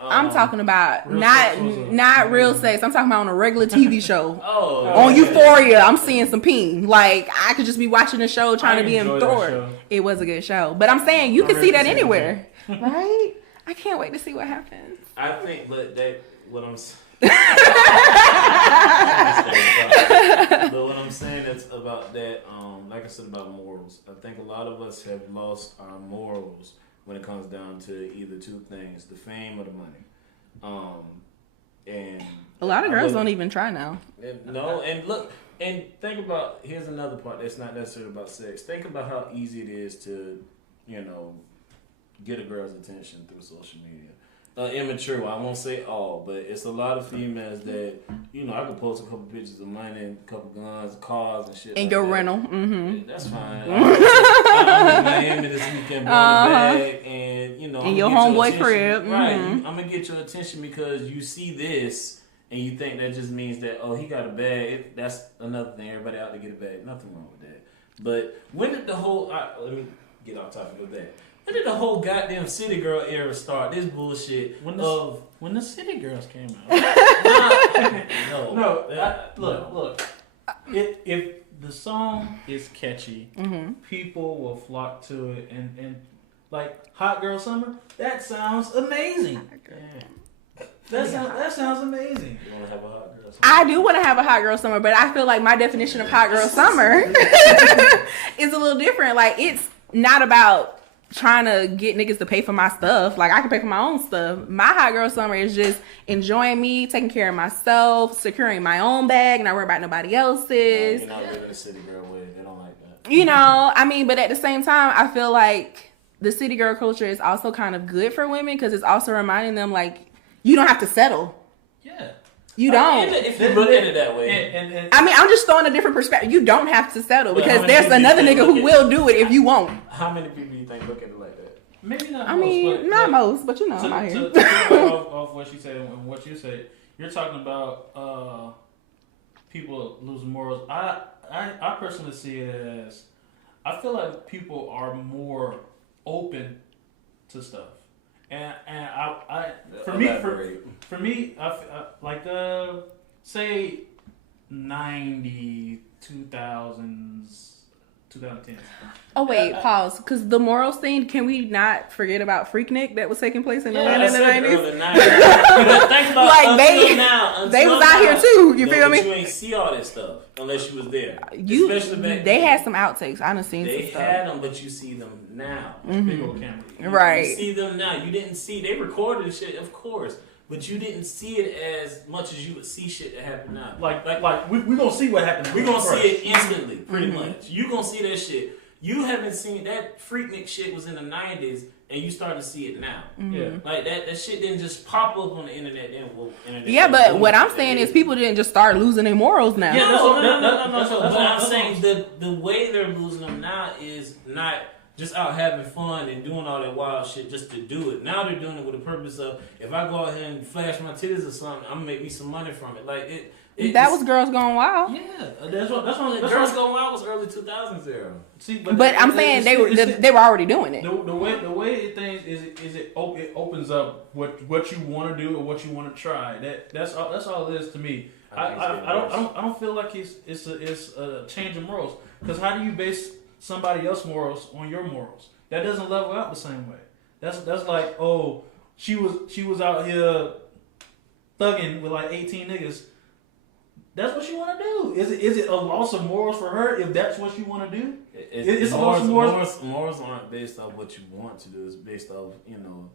that. I'm talking about real not real sex. I'm talking about on a regular TV show. Oh, On Euphoria, I'm seeing some peen. Like I could just be watching a show trying to be enjoyed that enthralled. show. It was a good show, but I'm saying you can see that ready to see it anywhere, right? I can't wait to see what happens. I think, but what I'm saying. But what I'm saying is about that, like I said about morals. I think a lot of us have lost our morals when it comes down to either two things: the fame or the money. And A lot of girls don't even try now. No, and look, and think about, here's another part that's not necessarily about sex. Think about how easy it is to, get a girl's attention through social media. Immature, I won't say all, but it's a lot of females that, I could post a couple pictures of money, a couple guns, cars, and shit. And like your that. rental. Mm-hmm. That's fine. I'm in Miami this weekend, brought a bag, and in your homeboy crib. Right, Mm-hmm. I'm gonna get your attention because you see this and you think that just means that he got a bag. That's another thing. Everybody out to get a bag. Nothing wrong with that. But when did the whole? let me get off topic of that. When did the whole goddamn City Girl era start? This bullshit When the City Girls came out. Look. If the song is catchy, people will flock to it, and like Hot Girl Summer, that sounds amazing. That sounds amazing. You want to have a hot girl summer? I do want to have a hot girl summer, but I feel like my definition of hot girl summer is a little different. Like it's not about trying to get niggas to pay for my stuff. Like I can pay for my own stuff. My hot girl summer is just enjoying me, taking care of myself, securing my own bag, not worry about nobody else's. You're not living a City Girl way. They don't like that. But at the same time, I feel like the city girl culture is also kind of good for women because it's also reminding them like you don't have to settle. Yeah. You don't. If you look at it that way. And I mean, I'm just throwing a different perspective. You don't have to settle But because how many there's people another you think nigga look who at- will do it if you won't. How many people do you think look at it like that? maybe not. I most, mean, but, not but most, but I'm out to here. piggyback off what she said and what you said, you're talking about people losing morals. I personally see it as I feel like people are more open to stuff, and I for me I like say 90s, 2000s 2010s. Oh wait, pause. Because the morals thing, can we not forget about Freaknik that was taking place in Atlanta I in the said 90s? earlier, 90s. But think about Like, until they was now, out here too. You no, feel but me? You ain't see all that stuff unless you was there. You, Especially back they then. had some outtakes. I done seen They some had stuff. them, but you see them now. Big old camera. You Right. see them now. You didn't see. They recorded the shit, of course, but you didn't see it as much as you would see shit that happen now. Like we gonna see what happened. We're gonna see it instantly, pretty Mm-hmm. much. You gonna see that shit. You haven't seen that Freaknik shit was in the 90s, and you started to see it now. Yeah. Like that shit didn't just pop up on the internet. Internet Yeah, but what I'm saying is people didn't just start losing their morals now. Yeah, No, that's but what I'm I'm saying the way they're losing them now is not just out having fun and doing all that wild shit just to do it. Now they're doing it with the purpose of, if I go out here and flash my titties or something, I'm gonna make me some money from it. Like it That was Girls Gone Wild. Yeah, that's what Girls Going Wild was early 2000s era. See, But I'm saying they were already doing it. The way things is it opens up what you want to do or what you want to try. That's all it is to me. I don't feel like it's a change of morals, because how do you base somebody else's morals on your morals? That doesn't level out the same way. That's like, oh, she was out here thugging with like 18 niggas. That's what you want to do. Is it a loss of morals for her if that's what you want to do? It's a loss of morals. Morals aren't based off what you want to do. It's based off,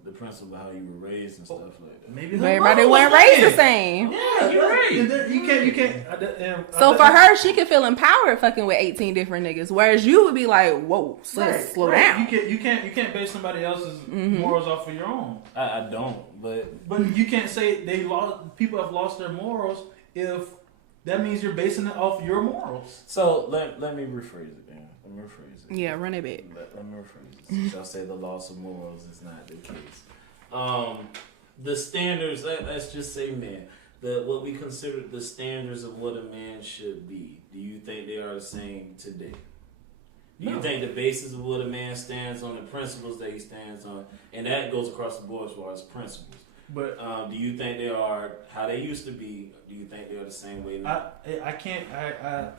the principle of how you were raised and stuff like that. Maybe But everybody wasn't raised the same. Yeah, you're right. You can't. So for her, she could feel empowered fucking with 18 different niggas, whereas you would be like, "Whoa, slow down." You can't base somebody else's morals off of your own. I don't, but you can't say people have lost their morals if that means you're basing it off your morals. so let me rephrase it, then. Let me rephrase it. Yeah, run it back. Let me rephrase it. Shall say the loss of morals is not the case. The standards. Let's just say men. What we consider the standards of what a man should be. Do you think they are the same today? Do you No. think the basis of what a man stands on, the principles that he stands on, and that goes across the board as far as principles? But Do you think they are how they used to be? Do you think they are the same way now? I can't.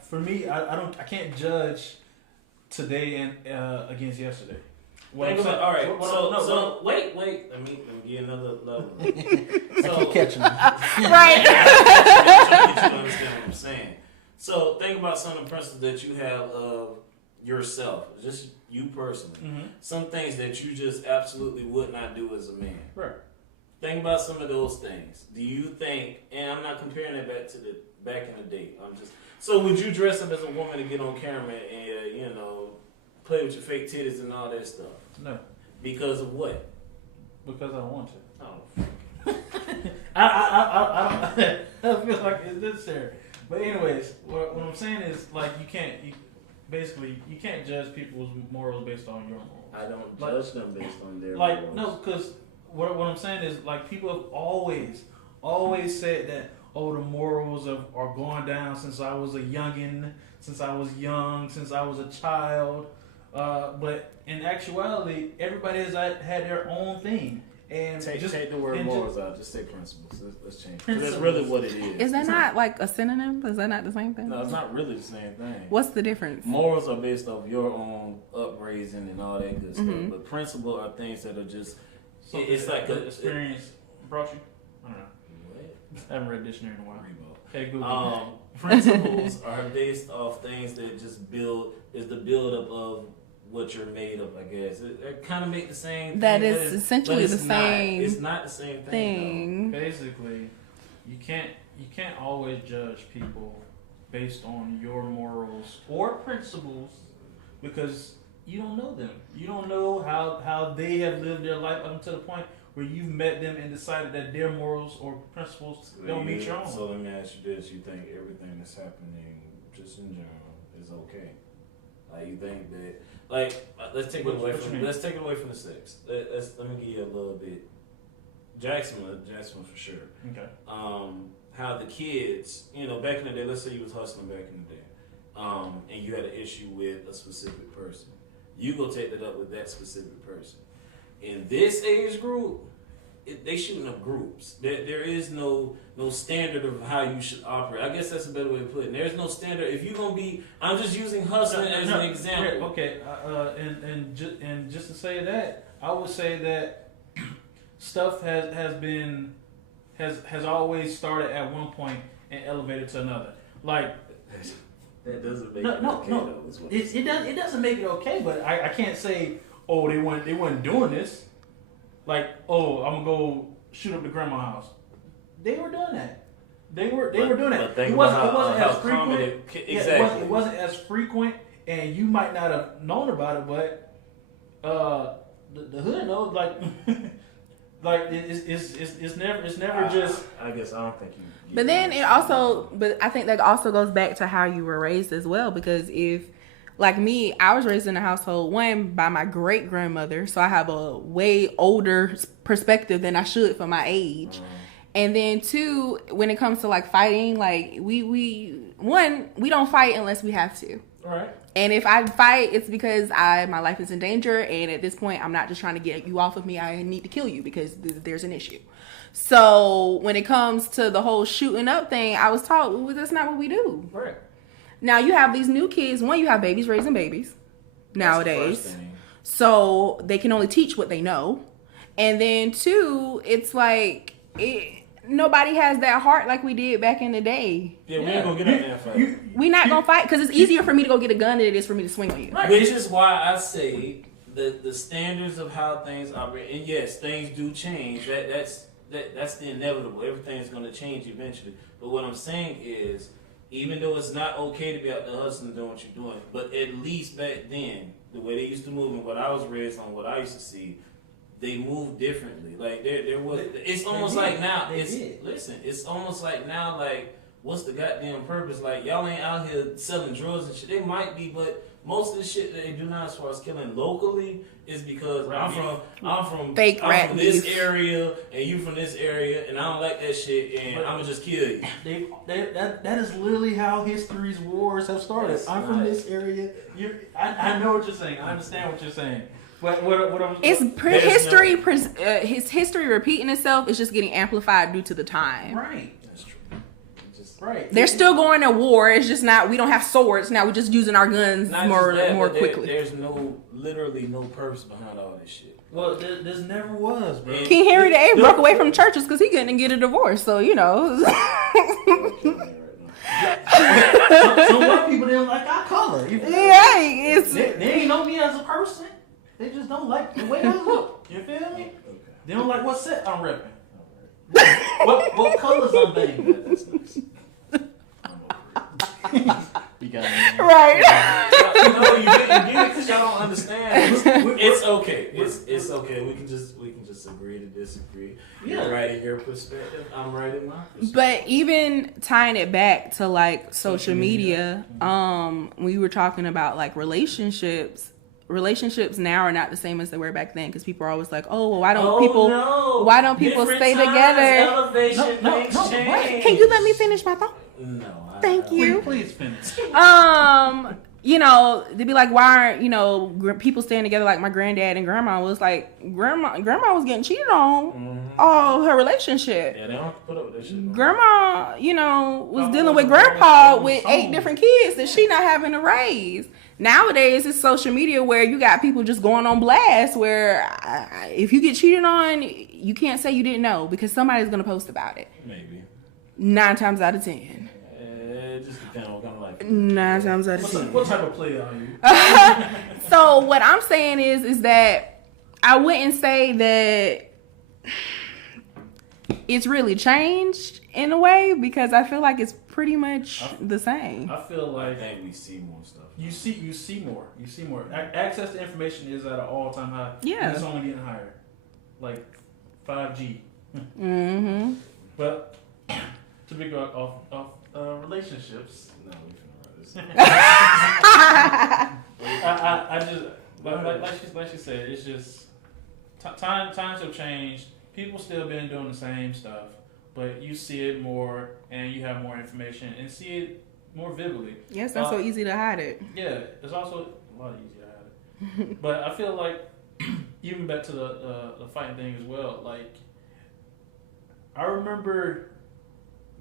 For me, I can't judge today and against yesterday. Think about, all right. Wait. Let me give you another level. So, Catching them. Right. I'm trying to get you to understand what I'm saying. So think about some of the principles that you have of yourself, just you personally. Mm-hmm. Some things that you just absolutely would not do as a man. Right. Think about some of those things. Do you think? And I'm not comparing it back in the day. So would you dress up as a woman to get on camera and play with your fake titties and all that stuff? No, Because of what? because I don't want to. Oh, I feel like it's necessary. But anyways, what I'm saying is, like, you can't judge people's morals based on your morals. I don't judge them based on their Like, morals. no, because what I'm saying is, like, people have always said that, oh, the morals are going down since I was a youngin', since I was young, since I was a child. But in actuality, everybody has had their own thing. And Take the word morals out. Just say principles. Let's change. 'Cause that's Principles. really what it is. Is that not like a synonym? Is that not the same thing? No, it's not really the same thing. What's the difference? Morals are based off your own upraising and all that good stuff. Mhm. But principles are things that are just. something It's like that a experience brought you. I don't know. What? I haven't read dictionary in a while. Remote. Hey Google. Principles are based off things that just is the build up of what you're made of, I guess. It kind of make the same thing. That but is essentially but it's the not. same It's not the same thing. thing. Basically, you can't always judge people based on your morals or principles because you don't know them. You don't know how they have lived their life up until the point where you've met them and decided that their morals or principles though. don't meet your own. So let me ask you this: you think everything that's happening, just in general, is okay? Like you think that? Like let's take it away What you from mean? let's take it away from the sex. Let me give you a little bit. Jackson for sure. Okay. How the kids, back in the day, let's say you was hustling back in the day, and you had an issue with a specific person. You go take that up with that specific person. In this age group, they shooting up groups. There is no standard of how you should operate. I guess that's a better way of putting it. There's no standard. If you're gonna be, I'm just using hustling as an example. Okay, and just to say that, I would say that stuff has always started at one point and elevated to another. Like that doesn't make no, it no, okay no. though. Is what It doesn't make it okay, but I can't say, oh, they weren't doing this. Like, oh, I'm gonna go shoot up the grandma house. They were doing that. They were doing that. It wasn't as frequent. Exactly. It wasn't as frequent, and you might not have known about it, but the hood knows. Like, like it's never just. I guess I don't think you. But then but I think that also goes back to how you were raised as well. Because if, like me, I was raised in a household, one, by my great grandmother, so I have a way older perspective than I should for my age. And then two, when it comes to like fighting, like we don't fight unless we have to. Right. And if I fight, it's because my life is in danger, and at this point, I'm not just trying to get you off of me. I need to kill you because there's an issue. So when it comes to the whole shooting up thing, I was taught, well, that's not what we do. Right. Now you have these new kids. One, you have babies raising babies nowadays, so they can only teach what they know. And then two, it's like nobody has that heart like we did back in the day. Yeah, we ain't gonna get in that fight. We not gonna fight because it's easier for me to go get a gun than it is for me to swing on you. Right. Which is why I say the standards of how things operate, and yes, things do change. That's the inevitable. Everything's gonna change eventually. But what I'm saying is, even though it's not okay to be out there hustling and doing what you're doing, but at least back then, the way they used to move and what I was raised on, what I used to see, they moved differently. Like there was. It's almost like now. It's almost like now. Like, what's the goddamn purpose? Like, y'all ain't out here selling drugs and shit. They might be, but most of the shit that they do now, as far as killing locally, is because I'm from this area and you from this area, and I don't like that shit, and I'm gonna just kill you. That is literally how history's wars have started. I'm from this area. I know what you're saying. I understand what you're saying. What I'm, his history repeating itself is just getting amplified due to the time. Right. That's true. Right. They're still going to war. It's just not. We don't have swords now. We're just using our guns more quickly. There's literally no purpose behind all this shit. Well, there's never was, bro. King Henry VIII broke away from churches because he couldn't get a divorce. So you know. Some white people didn't like our color. Yeah, they ain't know me as a person. They just don't like the way I look. You feel me? Okay. They don't like what set I'm repping. What colors I'm banging. That's nice. You got it. Right. No, you didn't get it because y'all don't understand. It's okay. It's okay. We can just agree to disagree. Yeah. You're right in your perspective. I'm right in my perspective. But even tying it back to like social media, we were talking about like relationships now are not the same as they were back then because people are always like, oh, well, why don't people stay together? Elevation, Can you let me finish my thought? No. Thank you. Please finish. You know, they'd be like, why aren't people staying together like my granddad and grandma was like, grandma was getting cheated on all her relationship. Yeah, they don't have to put up with that shit. Grandma, was dealing with grandpa with 8 different kids that she not having to raise. Nowadays, it's social media where you got people just going on blast where if you get cheated on, you can't say you didn't know because somebody's going to post about it. Maybe. 9 times out of 10. It just depends on what kind of life. 9 times out of 10. What type of player are you? So what I'm saying is that I wouldn't say that it's really changed in a way because I feel like it's pretty much the same. I feel like I think we see more stuff. You see more. Access to information is at an all-time high. Yeah. And it's only getting higher. Like 5G. Mm-hmm. But to be going off relationships. No, we finna write this. I just like she said, it's just times have changed. People still been doing the same stuff, but you see it more and you have more information and see it more vividly. Yeah, it's not so easy to hide it. Yeah, it's also a lot easier to hide it. But I feel like even back to the fighting thing as well, like I remember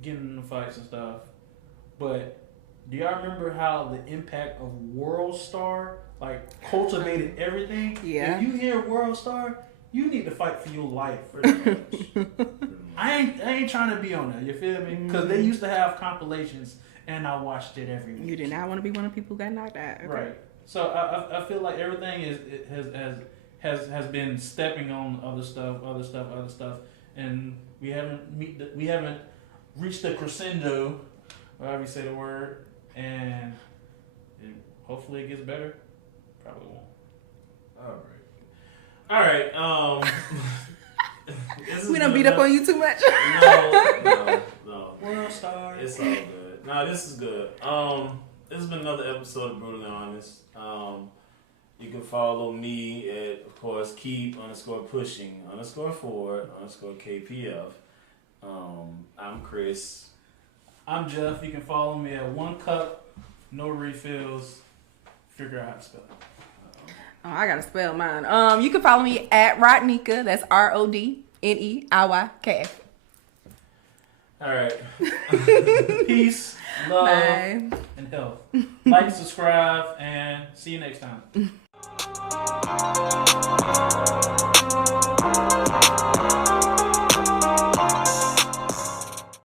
getting in the fights and stuff, but do y'all remember how the impact of World Star like cultivated everything? Yeah. If you hear World Star, you need to fight for your life. Pretty much. I ain't trying to be on that. You feel me? Because they used to have compilations, and I watched it every week. You did not want to be one of the people who got knocked out. Okay. Right. So I feel like everything has been stepping on other stuff, and we haven't reached the crescendo, however you say the word, and hopefully it gets better. Probably won't. All right. We done beat up on you too much. No. World Star. It's all good. No, this is good. This has been another episode of Brutally Honest. You can follow me at, of course, keep_pushing_forward_KPF. I'm Chris. I'm Jeff. You can follow me at 1 cup, no refills. Figure out how to spell it. Oh, I gotta spell mine. You can follow me at Rodneyka. That's RODNEIYK. All right. Peace, love, Bye. and health. Like, subscribe, and see you next time.